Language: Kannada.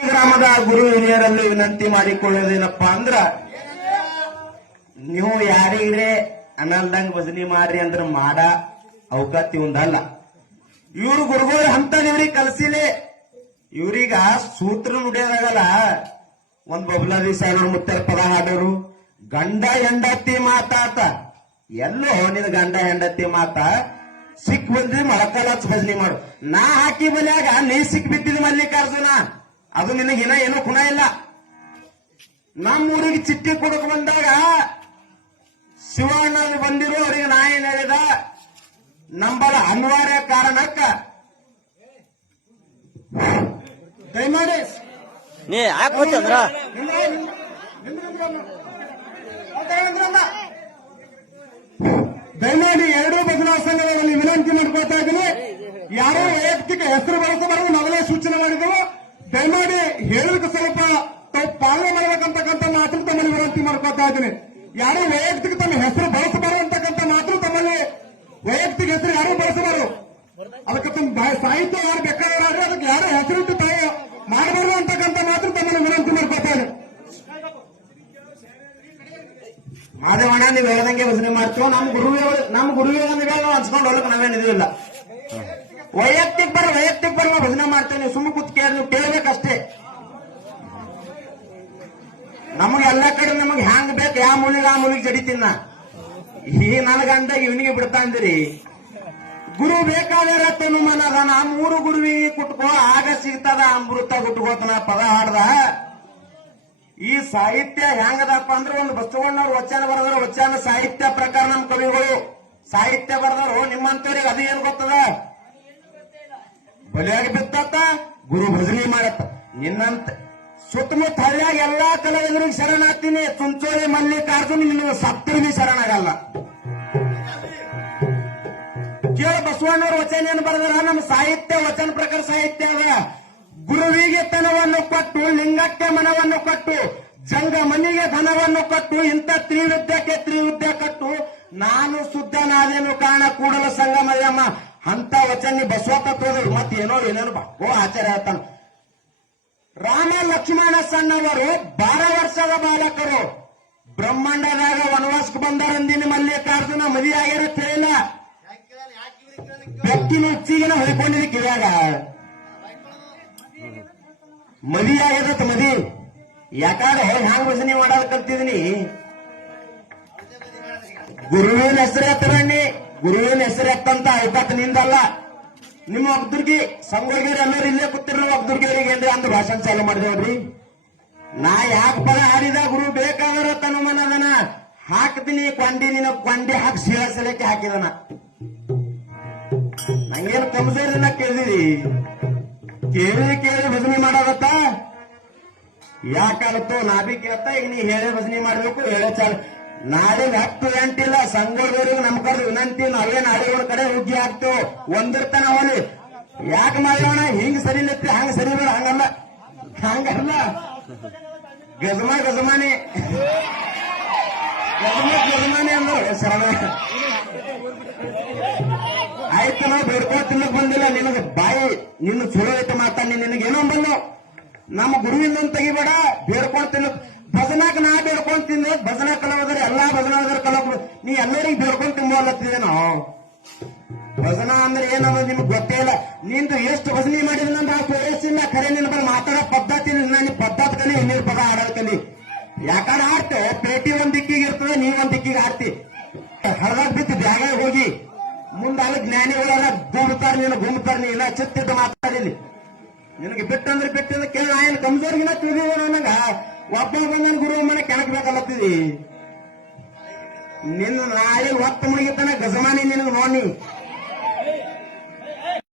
ಗ್ರಾಮದ ಗುರು ಹಿರಿಯರಲ್ಲಿ ವಿನಂತಿ ಮಾಡಿಕೊಳ್ಳೋದೇನಪ್ಪಾ ಅಂದ್ರ, ನೀವು ಯಾರಿಗ್ರೆ ಅನ್ನಲ್ದಂಗ್ ಭಜನಿ ಮಾಡ್ರಿ ಅಂದ್ರ ಮಾಡ ಅವಕಾತಿ ಒಂದಲ್ಲ. ಇವ್ರು ಗುರುಗಳು ಹಂತ ಇವ್ರಿಗೆ ಕಲ್ಸಿಲೆ, ಇವ್ರೀಗ ಸೂತ್ರ ನುಡಿಯೋದಾಗಲ್ಲ ಒಂದ್ ಬಬ್ಲಾದಿ ಸಾಹೇಬ್ರ ಮುತ್ತರ್ ಪದ ಹಾಡೋರು, ಗಂಡ ಹೆಂಡತಿ ಮಾತಾತ. ಎಲ್ಲೋ ನಿನ್ ಗಂಡ ಹೆಂಡತಿ ಮಾತ ಸಿಕ್ ಬಂದ್ರಿ ಮೊಳಕಾಲ ಭಜನಿ ಮಾಡು. ನಾ ಹಾಕಿ ಬಲ್ಯಾಗ ನೀ ಸಿಕ್ ಬಿದ್ದಿದ್ ಮಲ್ಲಿಕಾರ್ಜುನ. ಅದು ನಿನಗಿನ ಏನೋ ಗುಣ ಇಲ್ಲ. ನಮ್ಮೂರಿಗೆ ಚಿಟ್ಟಿ ಕೊಡಕ್ ಬಂದಾಗ ಶಿವಣ್ಣಲ್ಲಿ ಬಂದಿರೋ ಅವರಿಗೆ ನಾ ಏನ್ ಹೇಳಿದ ನಂಬಲ ಅನಿವಾರ್ಯ ಕಾರಣಕ್ಕ. ನೀ ಯಾಕೆ ದಯಮಾಡಿ ಎರಡೂ ಭಜನಾ ಸಂಘಗಳಲ್ಲಿ ವಿನಂತಿ ಮಾಡ್ಕೊಳ್ತಾ ಇದ್ದೀನಿ. ಯಾರೋ ವೈಯಕ್ತಿಕ ಹೆಸರು ಬಳಸಬಾರದು ನಾವೆಲ್ಲ ಸೂಚನೆ ಮಾಡಿದೆವು. ದಯಮಾಡಿ ಹೇಳಕ್ಕೆ ಸ್ವಲ್ಪ ತಾವು ಪಾಲನೆ ಮಾಡಬೇಕಂತಕ್ಕಂಥ ಮಾತ್ರ ತಮ್ಮಲ್ಲಿ ವಿನಂತಿ ಮಾಡ್ಕೊಳ್ತಾ ಇದ್ದೀನಿ. ಯಾರೋ ವೈಯಕ್ತಿಕ ತಮ್ಮ ಹೆಸರು ಬಳಸಬಾರದು ಅಂತಕ್ಕಂಥ ಮಾತ್ರ ತಮ್ಮಲ್ಲಿ ವೈಯಕ್ತಿಕ ಹೆಸರು ಯಾರು ಬಳಸಬಾರದು? ಅದಕ್ಕೆ ತಮ್ಮ ಸಾಹಿತ್ಯ ಯಾರು ಬೇಕಾದ್ರೆ ಅದಕ್ಕೆ ಯಾರೋ ಹೆಸರಿಟ್ಟು ತಾಯಿ ಮಾಡಬಾರದು ಅಂತಕ್ಕಂಥ ಮಾತ್ರ ತಮ್ಮಲ್ಲಿ ವಿನಂತಿ ಮಾಡ್ಕೊಳ್ತಾ ಇದ್ದೀನಿ. ಮಾದೇವಣ್ಣ, ನೀವು ಹೇಳ್ದಂಗೆ ಭಜನೆ ಮಾಡ್ತೀವಿ? ನಮ್ಮ ಗುರುವೇ ನಮ್ಮ ಗುರುವೇ ಇವಾಗ ಹಂಚ್ಕೊಂಡು ಹೋಗಕ್ಕೆ ನಾವೇನು ಇದಿಲ್ಲ ವೈಯಕ್ತಿಕ ಬರ ವೈಯಕ್ತಿಕ ಬರ ಭಜನೆ ಮಾಡ್ತೇನೆ ಸುಮ್ಮ ಸುಮ್ಮನೆ ಕೂತ್ ಕೇಳಿ, ನೀವು ಕೇಳ್ಬೇಕಷ್ಟೇ. ನಮಗೆ ಎಲ್ಲ ಕಡೆ ನಮಗೆ ಹ್ಯಾಂಗ್ ಬೇಕು, ಯಾವ ಮೂಲಿಗೆ ಆ ಮೂಲಿಗೆ ಜಡಿತೀನ? ಈ ನನಗೆ ಗಂಡ ಇವನಿಗೆ ಬಿಡ್ತಾ ಅಂದಿರಿ. ಗುರು ಬೇಕಾದ್ರೆ ತನು ನಾ ಮೂರು ಗುರುವಿ ಕುಟ್ಕೋ, ಆಗ ಸಿಗ್ತದ, ಅಮೃತ ಗುಟ್ಕೋತನ ಪದ ಹಾಡ್ದ. ಈ ಸಾಹಿತ್ಯ ಹೆಂಗದಪ್ಪ ಅಂದ್ರೆ ಒಂದು ಬಸವಣ್ಣವ್ರು ವಚನ ಬರೆದ್ರು ವಚನ ಸಾಹಿತ್ಯ ಪ್ರಕಾರ ನಮ್ಮ ಕವಿಗಳು. ಸಾಹಿತ್ಯ ಬರೆದರು ನಿಮ್ಮಂತವ್ರಿಗೆ ಅದು ಏನ್ ಗೊತ್ತದ? ಬಲಿಯಾಗಿ ಬಿತ್ತತ್ತ ಗುರು ಭಜನಿ ಮಾಡತ್ತ. ನಿನ್ನಂತ ಸುತ್ತಮುತ್ತ ಹಳ್ಳಿಯಾಗ ಎಲ್ಲಾ ಕಲಾವಿದರಿಗೆ ಶರಣಾಗ್ತೀನಿ. ಚುಂಚೋಳಿ ಮಲ್ಲಿಕಾರ್ಜುನ್ ನಿನ್ನ ಸತ್ತರಿಗೆ ಶರಣಾಗಲ್ಲ. ಕೇಳ ಬಸವಣ್ಣವ್ರ ವಚನ ಏನು ಬರೆದಾರ? ನಮ್ಮ ಸಾಹಿತ್ಯ ವಚನ ಪ್ರಕಾರ ಸಾಹಿತ್ಯ ಅದ. ಗುರುವಿಗೆ ತನವನ್ನು ಕೊಟ್ಟು, ಲಿಂಗಕ್ಕೆ ಮನವನ್ನು ಕೊಟ್ಟು, ಜಂಗ ಮನಿಗೆ ಧನವನ್ನು ಕೊಟ್ಟು, ಇಂಥ ತ್ರಿವಿದ್ಯಕ್ಕೆ ತ್ರಿವಿದ್ಯ ಕಟ್ಟು, ನಾನು ಶುದ್ಧನಾದೇನು ಕಾರಣ ಕೂಡಲ ಸಂಗಮಯ್ಯಮ್ಮ. ಅಂತ ವಚನ ಬಸವ ತತ್ವದಲ್ಲಿ ಮತ್ತೆ ಏನೋ ಏನೇನು ಓ, ಆಚಾರ್ಯ ಹೇಳ್ತಾನ ರಾಮ ಲಕ್ಷ್ಮಣ ಸಣ್ಣವರು ಬಾರ ವರ್ಷದ ಬಾಲಕರು. ಬ್ರಹ್ಮಾಂಡದಾಗ ವನವಾಸಕ್ಕೆ ಬಂದಾರಂದಿನ ಮಲ್ಲಿಕಾರ್ಜುನ ಮದುವೆ ಆಗಿರೋ ತಿಳಿಲ್ಲ ಬೆಕ್ಕಿನ ಉಚ್ಚಿಗಿನ ಹೊಯ್ಕೊಂಡಿದ್ದ ಕಿವ್ಯಾಗ. ಮದಿ ಆಗ್ಯದತ್ ಮದಿ ಯಾಕಾದ್ರೆ ಹ್ಯಾಂಗ ಭಜನೆ ಮಾಡೋದ್ ಗುರುವಿನ ಹೆಸರು ಎತ್ತರಣ್ಣಿ. ಗುರುವಿನ ಹೆಸರು ಎತ್ತಂತ ಐಪತ್ ನಿಂದಲ್ಲ ನಿಮ್ಮ ಅಬ್ದುರ್ಗಿ ಸಂಗೋಗಿರಿ ಎಲ್ಲರೂ ಇಲ್ಲೇ ಕೂತಿರೋ ಒಬ್ದುರ್ಗೇರಿಗೆ ಅಂದ್ರೆ ಅಂದು ಭಾಷಣ ಚಾಲು ಮಾಡಿದೇವ್ರಿ ನಾ ಯಾಕೆ ಪದ ಹಾಡಿದ ಗುರು? ಬೇಕಾದ್ರ ತನು ಮನದನ ಹಾಕ್ತೀನಿ ಕೊಂಡಿ ನಿನ್ನ ಕೊಂಡಿ ಹಾಕಿ, ಸೀಳ ಸಲಕ್ಕೆ ಹಾಕಿದನ. ನಂಗೇನು ಕಮಜೋರಿನ ಕೇಳಿದಿರಿ. ಕೇಳಿ ಕೇಳಿ ಭಜನೆ ಮಾಡೋದತ್ತ ಯಾಕಾಗುತ್ತೋ ನಾ ಬಿ ಕೇಳ್ತಾ, ಈಗ ನೀ ಹೇಳೇ ಭಜನೆ ಮಾಡ್ಬೇಕು, ಹೇಳೇ ಚಾಲು. ನಾಳೆ ಹತ್ತು ಗಂಟಿಲ್ಲ ಸಂಘದವರಿಗೆ ನಮ್ ಕಡೆ ವಿನಂತಿ, ನಾವೇ ನಾಡಿಗಳ ಕಡೆ ಹುಗ್ಗಿ ಹಾಕ್ತೇವೆ ಒಂದಿರ್ತಾನ ಅವನು ಯಾಕೆ ಮಾಡೋಣ ಹಿಂಗ್ ಸರಿ ನಿತ್ತಿ ಹಂಗ ಸರಿ ಬೇಡ, ಹಂಗಲ್ಲ. ಹಂಗಲ್ಲ. ಗಜಮ ಗಜಮಾನೆ. ಗಜಮ ಗಜಮಾನೆ ಅಂದ್ರು. ಹೆಸರಣ ಆಯ್ತು ನಾವು ಬೇಡ್ಕೊ, ತಿನ್ನಕ್ ಬಂದಿಲ್ಲ. ನಿನಗೆ ಬಾಯಿ, ನಿನ್ನ ಚಲೋ ಐತೆ ಮಾತಾಡಿ ನಿನಗೆ ಏನೋ ಬಂದು ನಮ್ಮ ಗುರುವಿಂದ ತೆಗಿಬೇಡ. ಬೇಡ್ಕೊಂಡು ತಿನ್ನಕ್. ಭಜನಾಕ್ ನಾ ಬೇಡ್ಕೊಂಡ್ ತಿಂದ್ರೆ ಭಜನಾ ಕಲಾವಿದರು ಎಲ್ಲಾ ಭಜನಾದರ ಕಲಾವಿದರು. ನೀ ಎಲ್ಲರಿಗೂ ಬೇಡ್ಕೊಂಡ್ ತಿಂಬೋಲತ್ತಿದೆ ನಾವು ಭಜನಾ ಅಂದ್ರೆ ಏನನ್ನೋದು ನಿಮ್ಗೆ ಗೊತ್ತೇ ಇಲ್ಲ. ನಿಂದು ಎಷ್ಟು ಭಜನೆ ಮಾಡಿದ್ರೆ ನಮ್ಮ ವಯಸ್ಸಿನ ಖರೆ ನಿನ್ನ ಬಳಿ ಮಾತಾಡೋ ಪದ್ಧತಿ ನಾನು ಪದ್ಧತಿ ಕಲಿ ಇನ್ನೀರ್ ಪದ ಆಡೋದ್ ಕಲಿ ಯಾಕಂದ್ರೆ ಆಡ್ತೆ? ಪೇಟಿ ಒಂದ್ ದಿಕ್ಕಿಗೆ ಇರ್ತದೆ, ನೀ ಒಂದ್ ದಿಕ್ಕಿಗೆ ಆಡ್ತಿ. ಹರದಾಗ ಬಿತ್ತು ಬ್ಯಾಗ ಹೋಗಿ ಮುಂದೆ ಅಲ್ಲಿ ಜ್ಞಾನಿಗಳೆಲ್ಲ ಗುಮ್ತಾರ ನೀನು, ಗುಮ್ತಾರ ನೀ ಇಲ್ಲ ಚಿತ್ತಿದ್ದು ಮಾತಾಡಿಲಿ ನಿನಗೆ ಬಿಟ್ಟಂದ್ರೆ ಬಿಟ್ಟಿದ್ರೆ ಕೇಳ ಏನು ಕಮ್ಜೋರ್ಗಿನ ತಿಳಿದಿವ ನನಗ ಒಬ್ಬ ಬಂದನ್ ಗುರು ಮನೆ ಕೆಳಕ್ ನಿನ್ನ ನಾಳೆ ಹೊತ್ತು ಮುಳುಗಿತಾನ ಗಜಮಾನಿ ನಿನಗೆ ನೋಡಿ